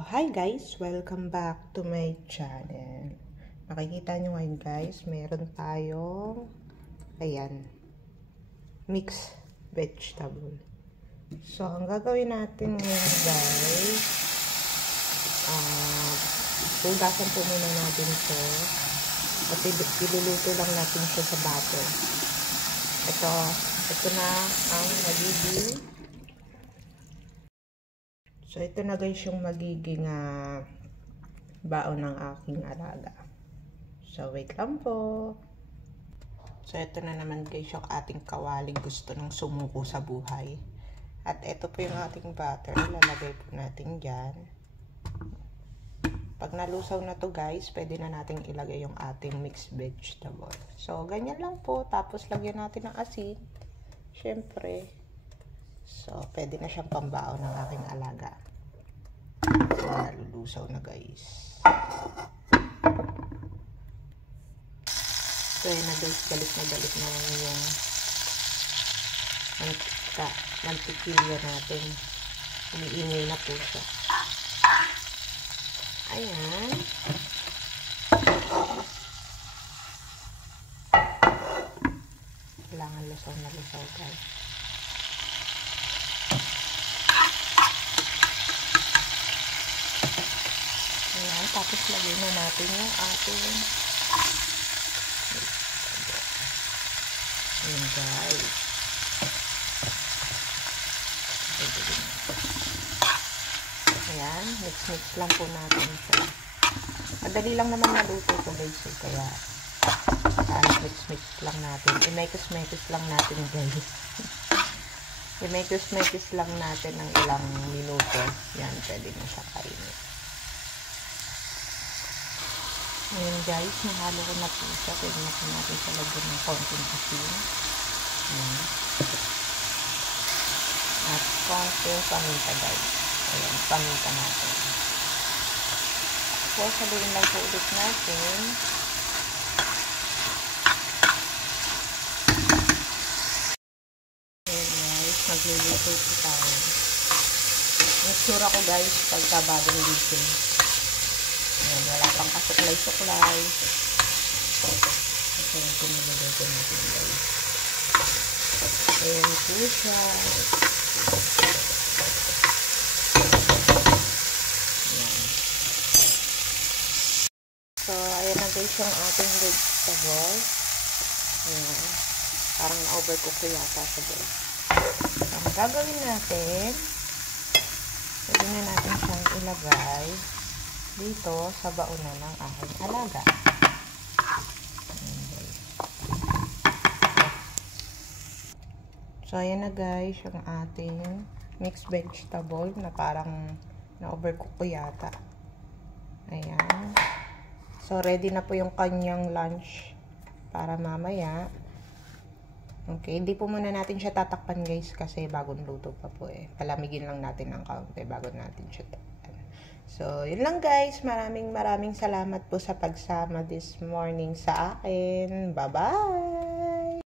Hi guys! Welcome back to my channel. Makikita nyo ngayon guys, meron tayong, ayan, mixed vegetable. So, ang gagawin natin ngayon guys, pugasan po muna natin ito. At iluluto lang natin siya sa bato. Ito na ang magiging. So, ito na guys yung magiging baon ng aking alaga. So, wait lang po. So, ito na naman guys yung ating kawaling gusto ng sumuko sa buhay. At ito po yung ating butter. Lalagay po natin dyan. Pag nalusaw na to guys, pwede na natin ilagay yung ating mixed vegetable. So, ganyan lang po. Tapos, lagyan natin ng asin. Syempre. So, pwede na siyang pambaon ng aking alaga. So, nalulusaw na guys. So, yun na guys. Galit na yung mantikilya natin. Umiingay na po siya. Ayan. Kailangan lusaw na lusaw guys. Ayan, tapos lagyan na natin yung ating ayan guys. Ayan, mix lang po natin siya. Madali lang naman maluto ito guys, kaya mix lang natin. I-mekis lang natin guys. I-mekis lang natin ng ilang minuto. Yan, pwede na siya kainin. Ayan guys, nahalo ko na po siya. Pwede na po natin siya lagyan ng konting asin. Ayan. At konting paminta guys. Ayan, paminta natin. So, sabihin lang po ulit natin. Ayan guys, magluluto po tayo. Nagsura ko guys pagka bagong gising. Ayan, wala pang kasuklay-suklay. Ito yung pinaguluto natin guys. Ayan po siya. So, ayan na guys yung ating vegetable. Ayan. Parang na-overcook ko yata siya guys. Ang gagawin natin, pwede na natin siyang ilagay dito sa baonan ng aking alaga. Ayan guys. So, ayan na guys yung ating mixed vegetable na parang na-overcook ko yata. Ayan. So, ready na po yung kanyang lunch para mamaya. Okay, hindi po muna natin siya tatakpan guys kasi bagong luto pa po eh. Palamigin lang natin ng kaunti bago natin siya takpan. So, yun lang guys. Maraming salamat po sa pagsama this morning sa akin. Bye-bye!